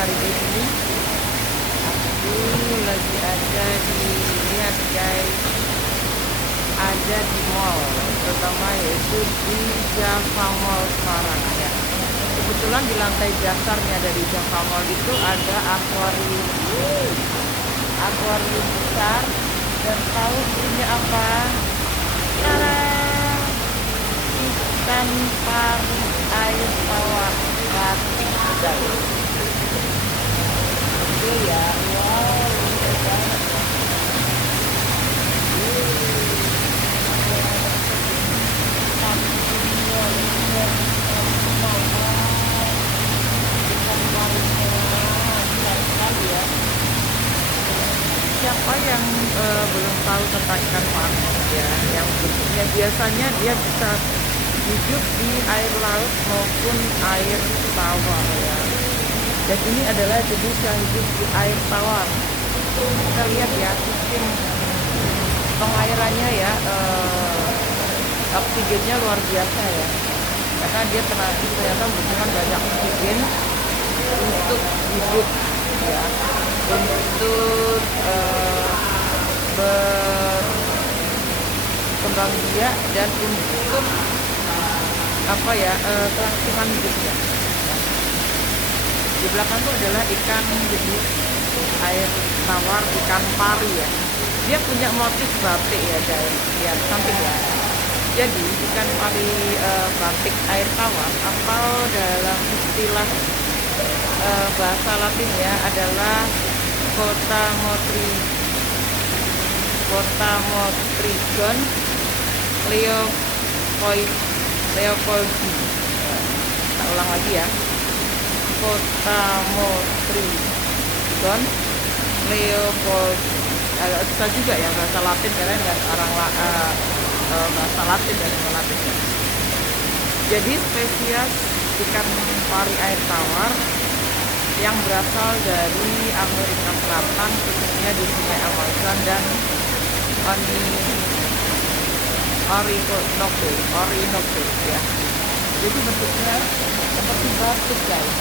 hari ini aku lagi ada di, lihat guys, ada di mall, terutama yaitu di Java Mall Semarang ya. Kebetulan di lantai dasarnya dari Java Mall itu ada akuarium, akuarium besar. Dan tahu ini apa? Tada! Ikan pari air tawar batik udang. Itu ya, wow, lucu banget. Siapa yang belum tahu tentang ikan pari ya, yang bentuknya biasanya dia bisa hidup di air laut maupun air tawar ya. Dan ini adalah jenis yang hidup di air tawar. Kita lihat ya sistem pengairannya ya, oksigennya luar biasa ya, karena dia ternyata membutuhkan banyak oksigen untuk hidup ya, untuk berkembang biak dan untuk apa ya, kelangsungan hidupnya. Di belakang itu adalah ikan jenis air tawar, ikan pari ya. Dia punya motif batik ya guys, lihat samping ya. Jadi ikan pari batik air tawar atau dalam istilah bahasa Latinnya adalah Cotamotrigon leopoldi. Kita ulang lagi ya. Cotamotrigon leopoldi. Agak susah juga ya bahasa Latin karena dengan orang bahasa Latin dan Latin. Jadi spesies ikan pari air tawar yang berasal dari Amerika Selatan, khususnya di Sungai Amazon dan Orinoco ya. Jadi bentuknya seperti batik guys.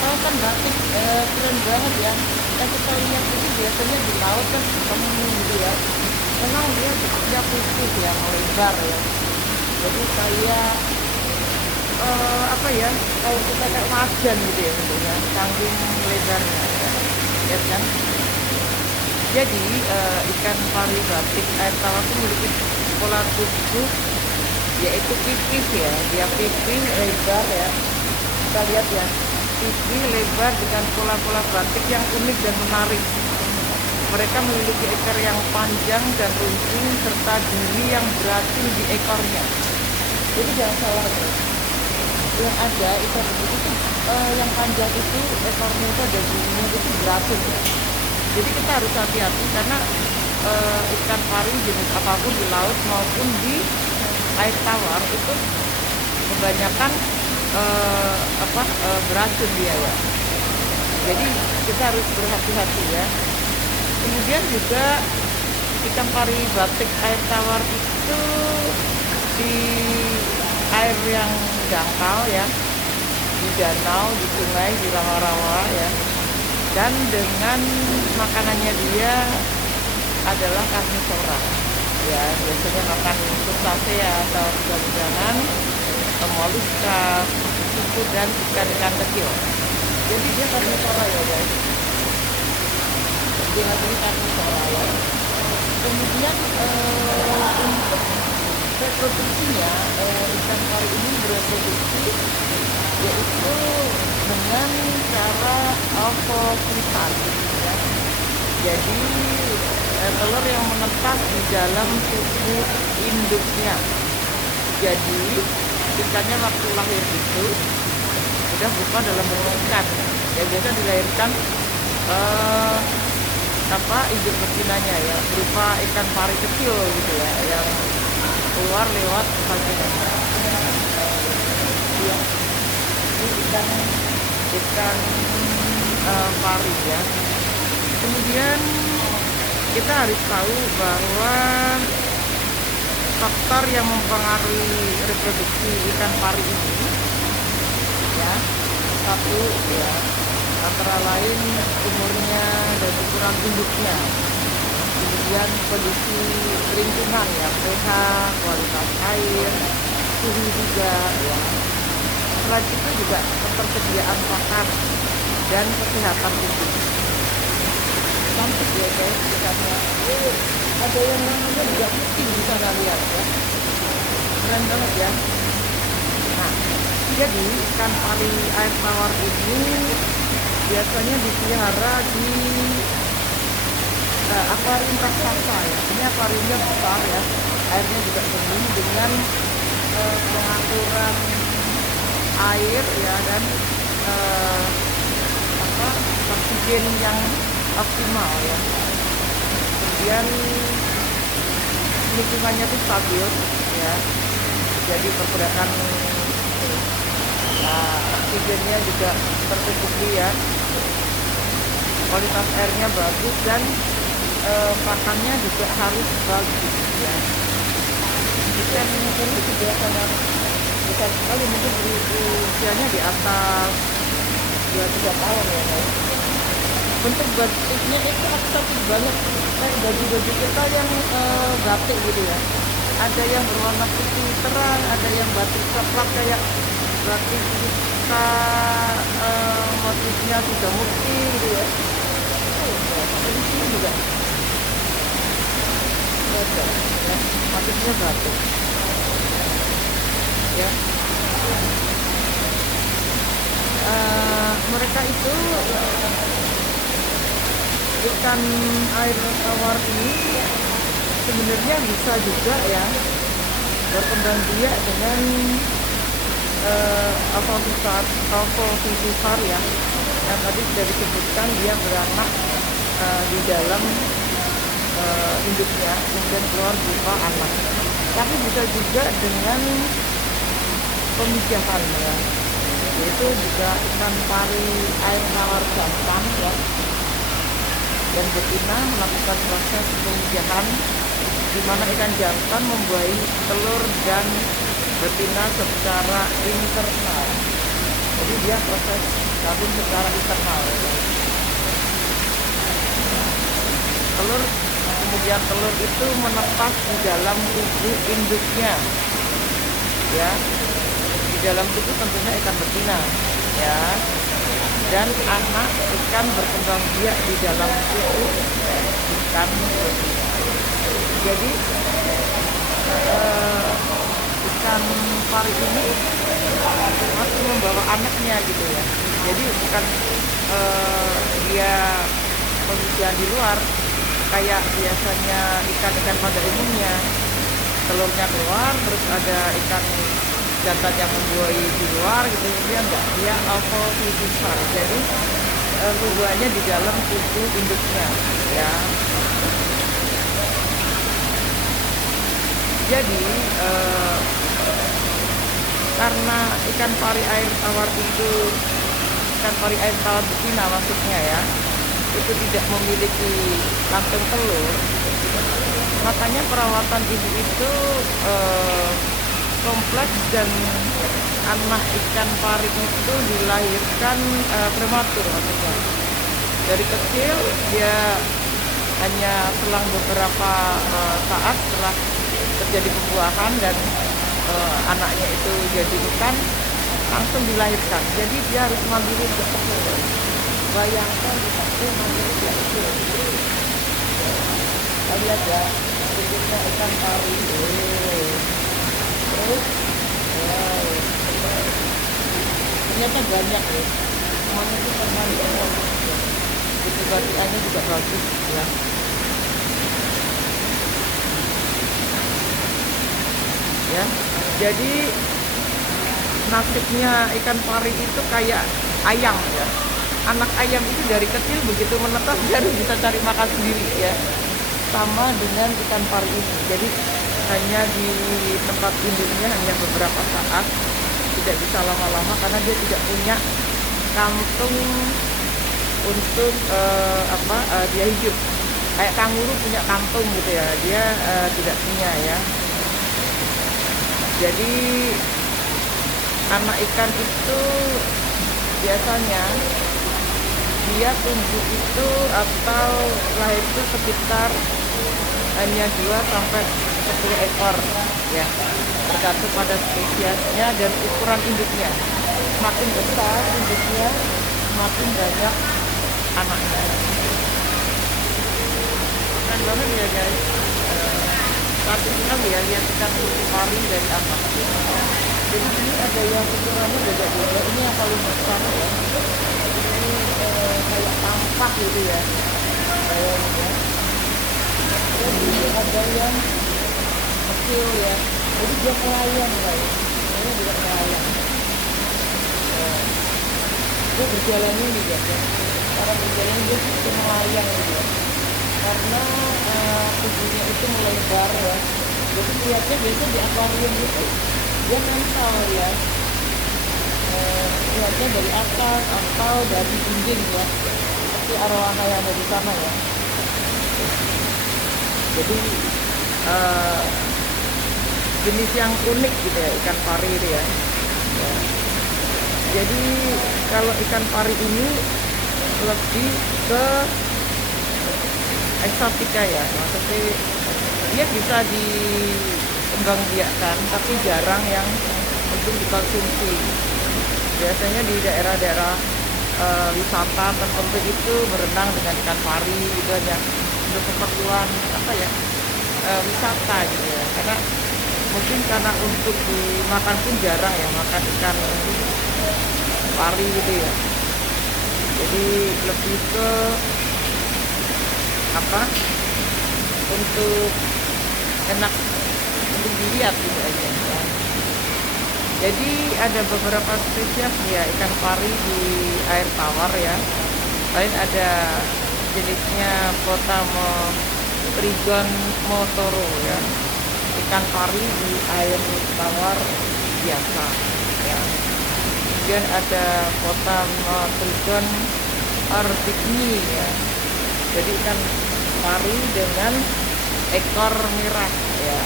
Kalau kan batik keren banget ya. Yang kita lihat itu biasanya di laut kan ketemu gitu ya. Memang dia bentuknya putih ya, melebar ya. Jadi kayak apa ya, kalau kita kayak wajan gitu ya bentuknya, canggung lebarnya ya. Lihat kan? Jadi ikan pari batik air tawar itu memiliki pola tubuh yaitu pipih ya, dia pipih lebar ya. Kita lihat ya, pipih lebar dengan pola-pola batik yang unik dan menarik. Mereka memiliki ekor yang panjang dan runcing serta duri yang beracun di ekornya. Jadi jangan salah guys, yang ada ikan itu yang panjang itu ekornya itu ada durinya, itu beracun ya. Jadi kita harus hati-hati karena ikan pari jenis apapun di laut maupun di air tawar itu kebanyakan beracun dia ya. Jadi kita harus berhati-hati ya. Kemudian juga ikan pari batik air tawar itu di air yang dangkal ya, di danau, di sungai, di rawa-rawa ya. Dan dengan makanannya dia adalah karnivora ya, biasanya makan crustacea atau udang-udangan, moluska, kupu dan ikan-ikan kecil. Jadi dia karnivora ya guys, dia ini karnivora ya. Kemudian untuk reproduksinya, ikan pari ini bereproduksi yaitu dengan cara ovovivipan ya. Jadi telur yang menetas di dalam tubuh induknya. Jadi ikannya waktu lahir itu sudah bukan dalam bentuk ikan ya, biasa dilahirkan induk betinanya ya, berupa ikan pari kecil gitu ya, yang keluar lewat vagina ya. Ikan pari ya. Kemudian kita harus tahu bahwa faktor yang mempengaruhi reproduksi ikan pari ini ya, satu ya, antara lain umurnya dan ukuran induknya, kemudian kondisi lingkungan ya, pH, kualitas air, suhu juga ya. Selain itu juga ketersediaan pakan dan kesehatan tubuh. Cantik ya guys, ikannya. Ada yang namanya juga putih di sana, lihat ya. Keren banget ya. Nah, jadi ikan pari air tawar ini biasanya dipelihara di akuarium raksasa ya. Ini akuariumnya besar ya. Airnya juga bening dengan pengaturan air ya, dan oksigen yang optimal ya. Kemudian lingkungannya itu stabil ya. Jadi pergerakan oksigennya juga tercukupi ya. Kualitas airnya bagus dan pakannya juga harus bagus ya. Ikan ini juga sangat besar sekali, mungkin usianya di atas 2-3 tahun ya guys. Bentuk batiknya itu estetik banget, kayak baju-baju kita yang batik gitu ya. Ada yang berwarna putih terang, ada yang batik coklat kayak batik kita, motifnya sudah murti gitu ya. Di sini juga ada ya, motifnya batik ya. Mereka itu ikan air tawar ini sebenarnya bisa juga ya berkembang biak dengan ovovivisar ya, yang tadi sudah disebutkan dia beranak di dalam induknya, kemudian keluar berupa anak. Tapi bisa juga dengan pemijahan ya, yaitu juga ikan pari air tawar jantan ya, dan betina melakukan proses pemijahan di mana ikan jantan membuahi telur dan betina secara internal. Jadi dia proses gabung secara internal ya. Kemudian telur itu menetas di dalam tubuh induknya ya. Di dalam tubuh tentunya ikan betina ya, dan anak ikan berkembang biak di dalam tubuh ikan betina. Jadi ikan pari ini masih membawa anaknya gitu ya. Jadi bukan dia pemijahan di luar kayak biasanya ikan-ikan pada umumnya, telurnya keluar terus ada ikan jantan yang membuahi di luar gitu. Dia enggak, dia ovovivisar. Jadi pembuahannya di dalam tubuh induknya ya. Jadi karena ikan pari air tawar itu, ikan pari air tawar betina maksudnya ya, itu tidak memiliki kantung telur, makanya perawatan ibu itu kompleks dan anak ikan pari itu dilahirkan prematur maksudnya. Dari kecil dia hanya selang beberapa saat setelah terjadi pembuahan dan anaknya itu jadi ikan, langsung dilahirkan. Jadi dia harus mandiri untuk telur. Bayangkan kita mandiri dia itu. Kita lihat ya, bentuknya ikan pari. Terus, ternyata banyak ya. Semuanya itu teman-teman. Itu batiannya juga bagus ya. Ya, jadi nasibnya ikan pari itu kayak ayam ya. Anak ayam itu dari kecil begitu menetas dia harus bisa cari makan sendiri ya. Sama dengan ikan pari ini. Jadi hanya di tempat induknya hanya beberapa saat, tidak bisa lama-lama karena dia tidak punya kantung untuk dia hidup. Kayak kanguru punya kantung gitu ya, dia tidak punya ya. Jadi anak ikan itu biasanya dia tumbuh itu atau lahir itu sekitar hanya 2 sampai 10 ekor ya, tergantung pada spesiesnya dan ukuran induknya. Semakin besar induknya, semakin banyak anaknya. Keren banget ya guys. Cantik sekali ya lihat ikan pari dari atas. Jadi ini ada yang ukurannya beda-beda. Ini yang paling besar ya. Ini kayak tampak gitu ya. Kayaknya. Dan ini ada yang kecil ya. Jadi dia melayang guys. Ini juga melayang. Dia berjalannya nih guys ya. Cara berjalannya dia seperti melayang gitu ya. Karena tubuhnya itu melebar ya. Jadi lihatnya biasa di akuarium itu dia nempel ya. Lihatnya dari atas atau dari dinding ya. Seperti arowana yang ada di sana ya. Jadi jenis yang unik gitu ya ikan pari itu ya. Jadi kalau ikan pari ini lebih ke eksotika ya, maksudnya dia bisa dikembangbiakkan tapi jarang yang untuk dikonsumsi. Biasanya di daerah-daerah wisata tertentu itu berenang dengan ikan pari gitu aja untuk keperluan apa ya, wisata gitu ya, karena mungkin karena untuk dimakan pun jarang ya makan ikan pari gitu ya. Jadi lebih ke apa, untuk enak untuk dilihat gitu aja ya. Jadi ada beberapa spesies ya ikan pari di air tawar ya. Lain ada jenisnya Potamotrigon motoro ya, ikan pari di air tawar biasa ya. Kemudian ada Potamotrigon ortigni ya, jadi ikan pari dengan ekor merah ya.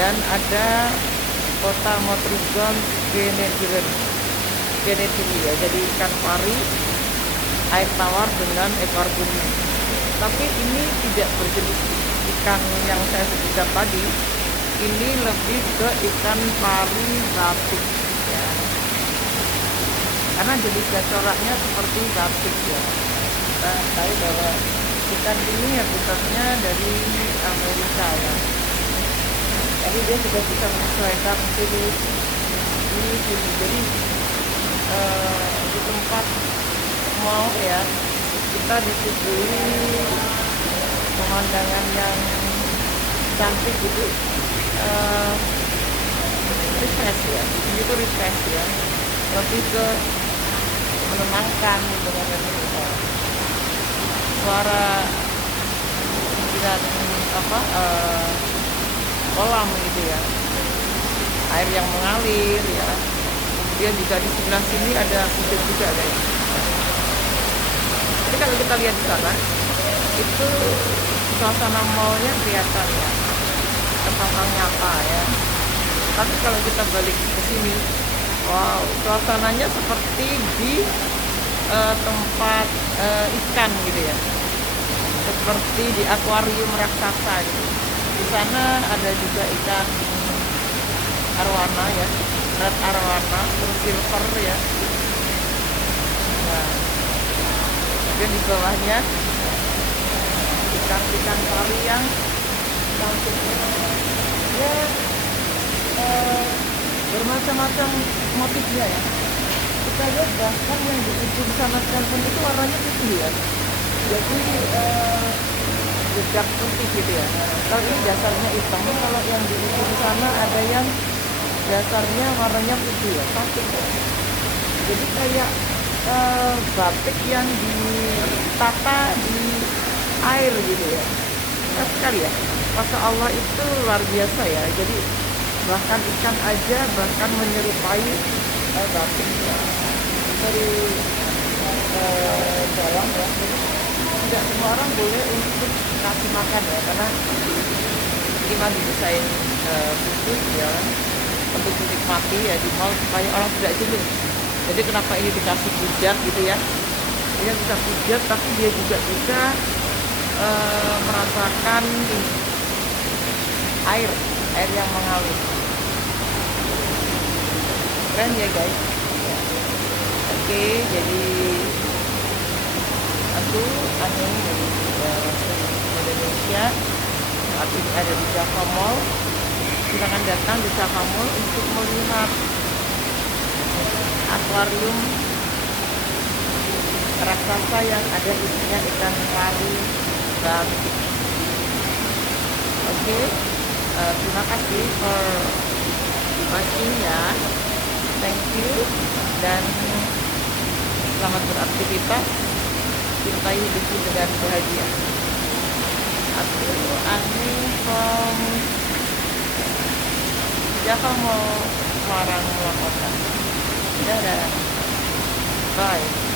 Dan ada Potamotrigon genetili ya, jadi ikan pari air tawar dengan ekor kuning. Tapi ini tidak berjenis ikan yang saya sebutkan tadi. Ini lebih ke ikan pari batik ya, karena jenis coraknya seperti batik ya. Kita tahu bahwa ikan ini habitatnya dari Amerika ya. Jadi dia sudah bisa menyesuaikan sini. Jadi di tempat mau ya, kita disuguhi pemandangan yang cantik gitu, refresh ya, itu refresh ya, lebih ke menenangkan dengan suara dan apa, kolam gitu ya, air yang mengalir ya. Kemudian juga di sebelah sini ada bukit juga guys. Jadi kalau kita lihat di sana itu suasana mallnya kelihatan ya, terpasang nyata ya. Tapi kalau kita balik ke sini, wow, suasananya seperti di tempat ikan gitu ya, seperti di akuarium raksasa gitu. Di sana ada juga ikan arwana ya, red arwana, terus silver ya. Nah, kemudian di bawahnya ikan-ikan pari yang cantik ya, bermacam-macam motifnya ya. Kita lihat bahkan yang di ujung sana pun itu warnanya putih ya, jadi jejak putih gitu ya. Kalau ini dasarnya hitam, kalau yang di ujung sana ada yang dasarnya warnanya putih ya, cantik ya. Jadi kayak batik yang ditata di air gitu ya. Enak sekali ya. Masya Allah, itu luar biasa ya. Jadi bahkan ikan aja bahkan menyerupai batik ya. Dari dalam ya. Tidak semua orang boleh untuk kasih makan ya, karena ini mah didesain khusus ya untuk dinikmati ya di mall supaya orang tidak jenuh. Jadi kenapa ini dikasih bujat gitu ya, Dia bisa pijat, tapi dia juga bisa merasakan air air yang mengalir. Keren ya guys. Oke, jadi aku dari Indonesia saat ini ada di Java Mall. Silakan datang di Java Mall untuk melihat akuarium raksasa yang ada isinya ikan pari dan oke, terima kasih for watching ya, thank you, dan selamat beraktivitas, cintai hidupku dengan bahagia. Aku Ani from Java Mall, Semarang, Kota. Dadah, bye.